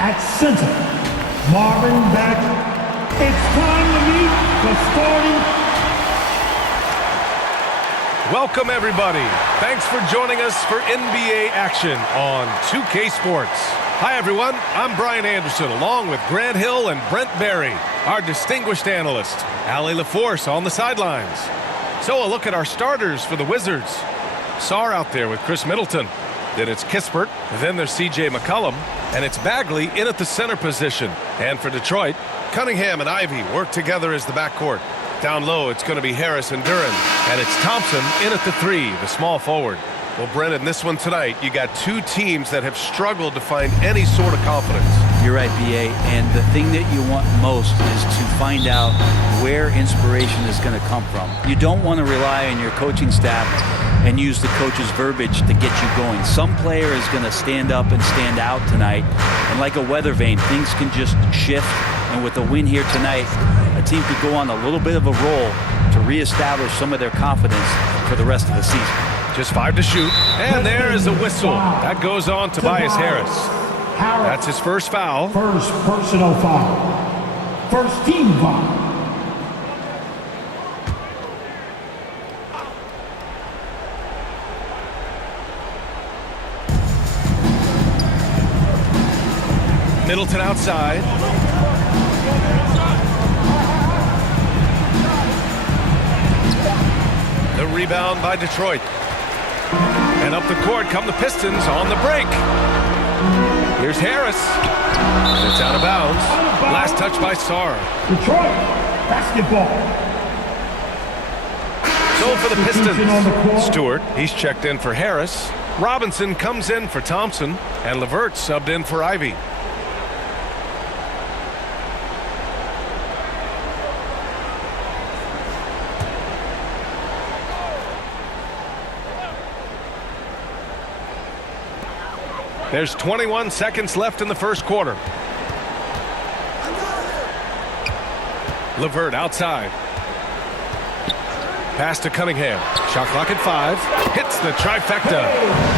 At center, Marvin back. It's time to meet the starting. Welcome, everybody. Thanks for joining us for NBA action on 2K Sports. Hi, everyone. I'm Brian Anderson, along with Grant Hill and Brent Barry, our distinguished analyst. Allie LaForce on the sidelines. So a look at our starters for the Wizards. Sarr out there with Chris Middleton. Then it's Kispert. Then there's C.J. McCollum. And it's Bagley in at the center position. And for Detroit, Cunningham and Ivy work together as the backcourt. Down low, it's going to be Harris and Duren. And it's Thompson in at the 3, the small forward. Well, Brennan, this one tonight, you got two teams that have struggled to find any sort of confidence. You're right, B.A., and the thing that you want most is to find out where inspiration is going to come from. You don't want to rely on your coaching staff and use the coach's verbiage to get you going. Some player is going to stand up and stand out tonight, and like a weather vane, things can just shift. And with the win here tonight, a team could go on a little bit of a roll to reestablish some of their confidence for the rest of the season. Just 5 to shoot, and there is a whistle. That goes on Tobias Harris. That's his first foul. First personal foul. First team foul. Middleton outside. The rebound by Detroit. And up the court come the Pistons on the break. Here's Harris. It's out of bounds. Last touch by Sarr. Detroit basketball. So for the Pistons, Stewart, he's checked in for Harris. Robinson comes in for Thompson. And LeVert subbed in for Ivy. There's 21 seconds left in the first quarter. LeVert outside. Pass to Cunningham. Shot clock at 5. Hits the trifecta.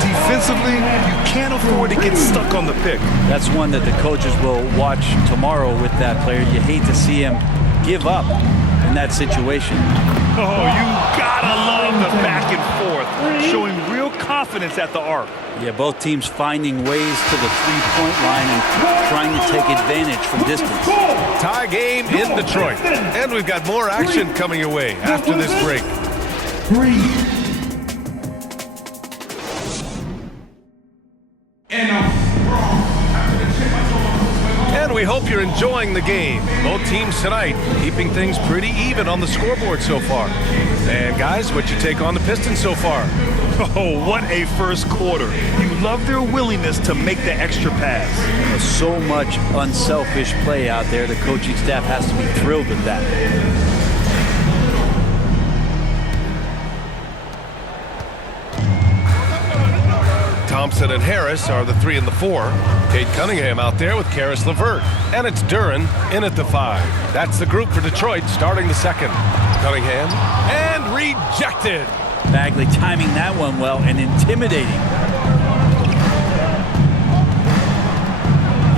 Defensively, you can't afford to get stuck on the pick. That's one that the coaches will watch tomorrow with that player. You hate to see him give up in that situation. Oh, you gotta love the back and forth, showing real confidence at the arc. Yeah, both teams finding ways to the three-point line and trying to take advantage from distance. Tie game in Detroit. And we've got more action coming your way after this break. 3. And we hope you're enjoying the game. Both teams tonight keeping things pretty even on the scoreboard so far. And guys, what you take on the Pistons so far? Oh, what a first quarter. You love their willingness to make the extra pass. There's so much unselfish play out there. The coaching staff has to be thrilled with that. Thompson and Harris are the 3 and the 4. Cade Cunningham out there with Caris LeVert. And it's Duren in at the 5. That's the group for Detroit starting the second. Cunningham and rejected. Bagley timing that one well and intimidating.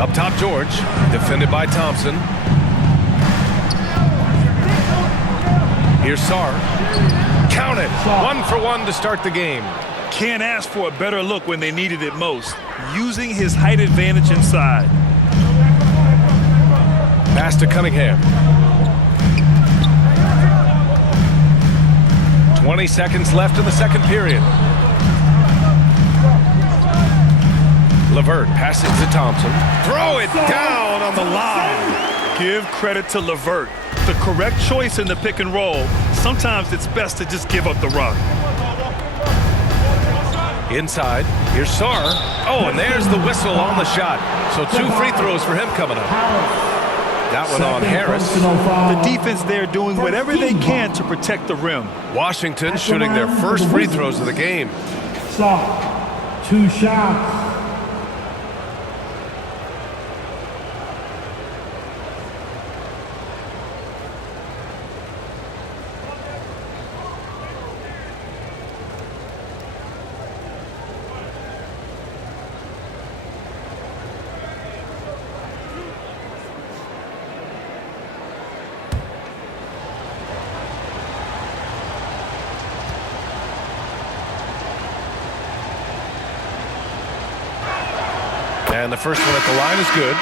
Up top, George, defended by Thompson. Here's Sarr. Count it. 1 for 1 to start the game. Can't ask for a better look when they needed it most. Using his height advantage inside. Pass to Cunningham. 20 seconds left in the second period. LeVert passes to Thompson. Throw it down on the line. Give credit to LeVert. The correct choice in the pick and roll. Sometimes it's best to just give up the run. Inside, here's Sarr. Oh, and there's the whistle on the shot. So 2 free throws for him coming up. That one on Harris. The defense there doing whatever they can to protect the rim. Washington shooting their first free throws of the game. Sarr, 2 shots. And the first one at the line is good.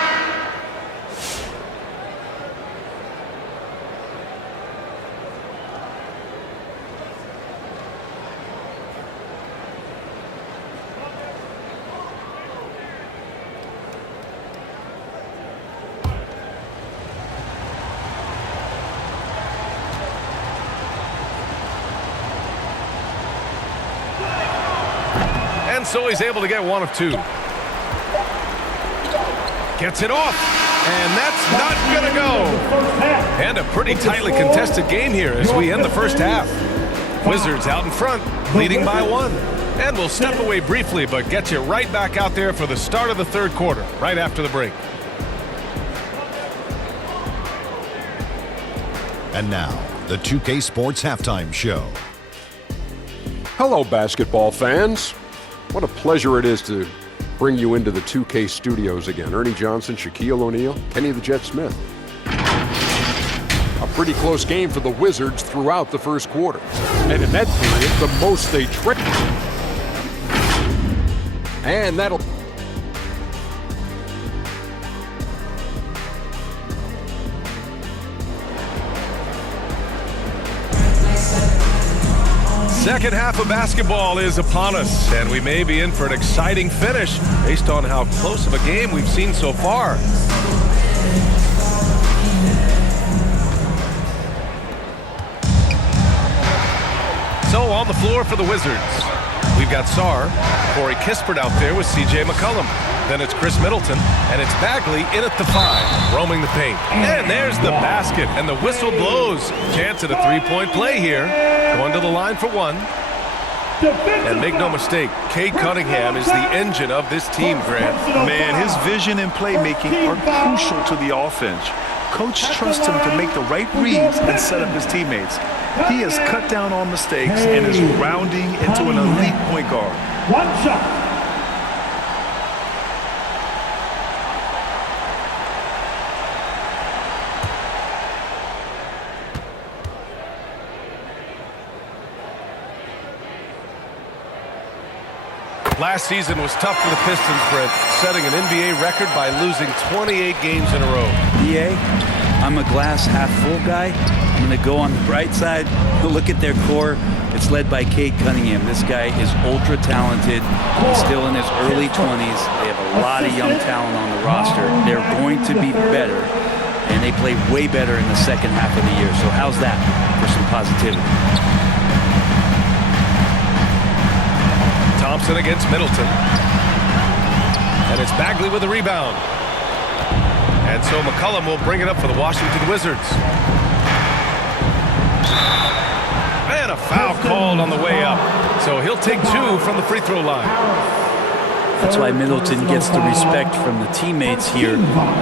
And so he's able to get one of two. Gets it off, and that's not going to go. And a pretty tightly contested game here as we end the first half. Wizards out in front, leading by one. And we'll step away briefly, but get you right back out there for the start of the third quarter, right after the break. And now, the 2K Sports Halftime Show. Hello, basketball fans. What a pleasure it is to bring you into the 2K studios again. Ernie Johnson, Shaquille O'Neal, Kenny the Jet Smith. A pretty close game for the Wizards throughout the first quarter. And in that period, the most they tricked. And that'll... Second half of basketball is upon us, and we may be in for an exciting finish based on how close of a game we've seen so far. So on the floor for the Wizards, we've got Sarr, Corey Kispert out there with C.J. McCollum. Then it's Chris Middleton, and it's Bagley in at the 5, roaming the paint. And there's the basket, and the whistle blows. Chance at a three-point play here. Going to the line for one. And make no mistake, Cade Cunningham is the engine of this team, Grant. Man, his vision and playmaking are crucial to the offense. Coach trusts him to make the right reads and set up his teammates. He has cut down on mistakes and is rounding into an elite point guard. One shot. Last season was tough for the Pistons, Brent, setting an NBA record by losing 28 games in a row. EA, I'm a glass half full guy. I'm going to go on the bright side. Look at their core. It's led by Cade Cunningham. This guy is ultra talented. He's still in his early 20s. They have a lot of young talent on the roster. They're going to be better, and they play way better in the second half of the year. So how's that for some positivity? Thompson against Middleton. And it's Bagley with the rebound. And so McCollum will bring it up for the Washington Wizards. And a foul called on the way up. So he'll take 2 from the free throw line. That's why Middleton gets the respect from the teammates here.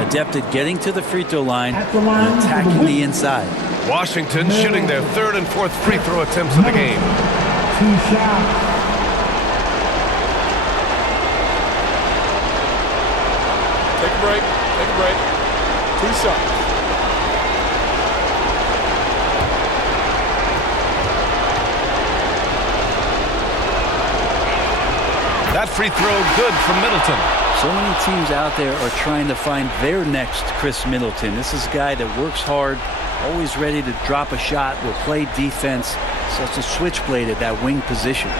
Adept at getting to the free throw line and attacking the inside. Washington shooting their 3rd and 4th free throw attempts of the game. 2 shots. Take a break. Take a break. 2 shots. That free throw good from Middleton. So many teams out there are trying to find their next Chris Middleton. This is a guy that works hard, always ready to drop a shot, will play defense, such a switchblade at that wing position.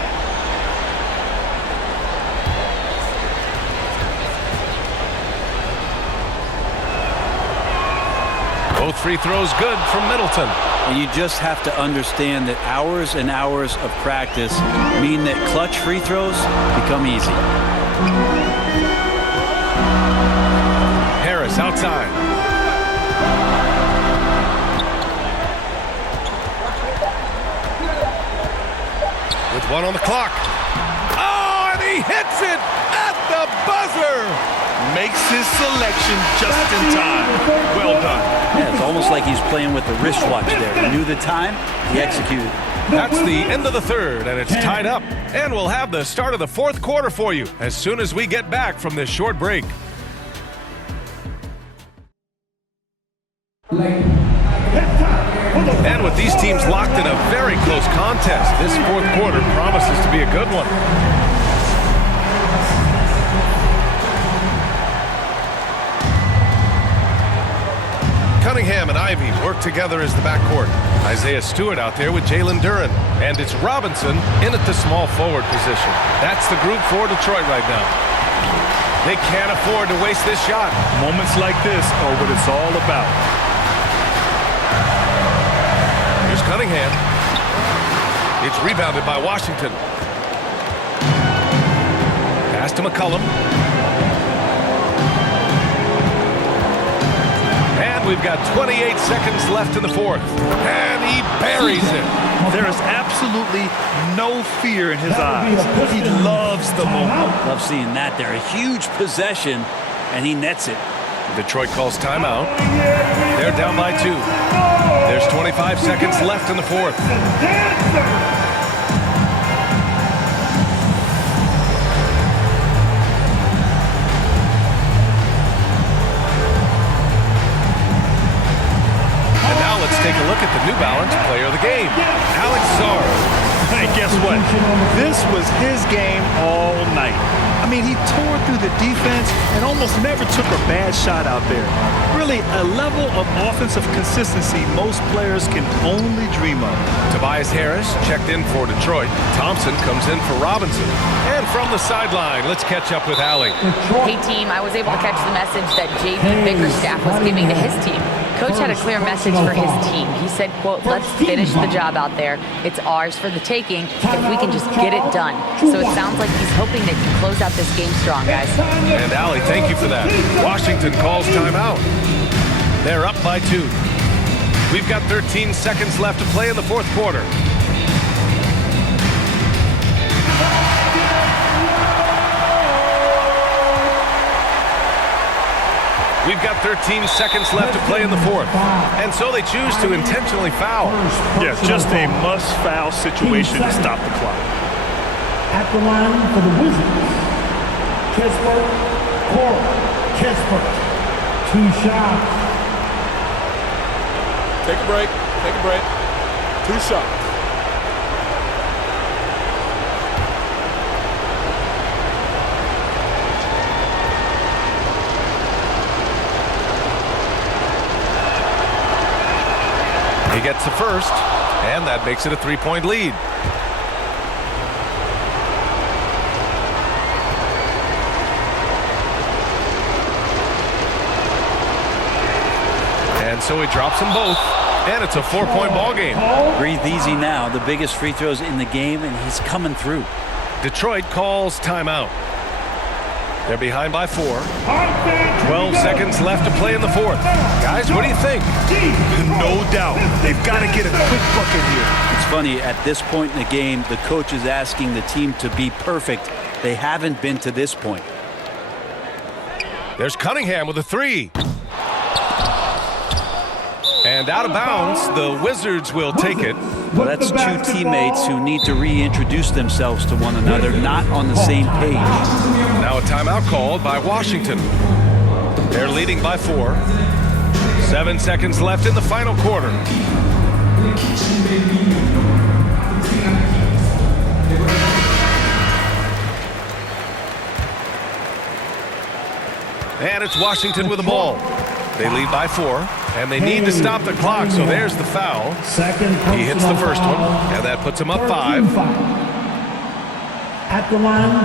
Both free throws good from Middleton. And you just have to understand that hours and hours of practice mean that clutch free throws become easy. Harris outside. With 1 on the clock. Oh, and he hits it at the buzzer. Makes his selection just in time. Well done. Yeah, it's almost like he's playing with the wristwatch there. He knew the time, he executed. That's the end of the third, and it's tied up. And we'll have the start of the 4th quarter for you as soon as we get back from this short break. And with these teams locked in a very close contest, this 4th quarter promises to be a good one. Cunningham and Ivy work together as the backcourt. Isaiah Stewart out there with Jalen Duren. And it's Robinson in at the small forward position. That's the group for Detroit right now. They can't afford to waste this shot. Moments like this are what it's all about. Here's Cunningham. It's rebounded by Washington. Pass to McCollum. And we've got 28 seconds left in the fourth. And he buries it. There is absolutely no fear in his eyes. He loves the moment. Love seeing that there. A huge possession, and he nets it. Detroit calls timeout. They're down by 2. There's 25 seconds left in the fourth. Take a look at the New Balance player of the game, Alex Sarr. And guess what? This was his game all night. I mean, he tore through the defense and almost never took a bad shot out there. Really, a level of offensive consistency most players can only dream of. Tobias Harris checked in for Detroit. Thompson comes in for Robinson. And from the sideline, let's catch up with Allie. Hey, team, I was able to catch the message that J.B. Bickerstaff was giving to his team. Coach had a clear message for his team. He said, quote, let's finish the job out there. It's ours for the taking if we can just get it done. So it sounds like he's hoping they can close out this game strong, guys. And Allie, thank you for that. Washington calls timeout. They're up by 2. We've got 13 seconds left to play in the fourth quarter. We've got 13 seconds left to play in the fourth. And so they choose to intentionally foul. Yeah, just a must-foul situation to stop the clock. At the line for the Wizards, Kispert. 2 shots. Take a break. Take a break. 2 shots. He gets the first, and that makes it a 3-point lead. And so he drops them both, and it's a 4-point ball game. Breathe easy now. The biggest free throws in the game, and he's coming through. Detroit calls timeout. They're behind by 4. 12 seconds left to play in the fourth. Guys, what do you think? No doubt. They've got to get a quick bucket here. It's funny, at this point in the game, the coach is asking the team to be perfect. They haven't been to this point. There's Cunningham with a 3. And out of bounds, the Wizards will take it. Well, that's 2 teammates who need to reintroduce themselves to one another, not on the same page. Now a timeout called by Washington. They're leading by 4. 7 seconds left in the final quarter. And it's Washington with the ball. They lead by 4, and they need to stop the clock, so there's the foul. He hits the first one, and that puts him up 5.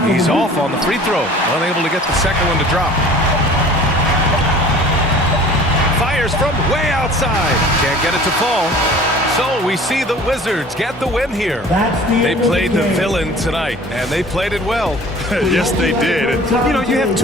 He's off on the free throw, unable to get the second one to drop. Fires from way outside. Can't get it to fall. So we see the Wizards get the win here. They played the villain tonight, and they played it well. Yes, they did. And, you know, you have 2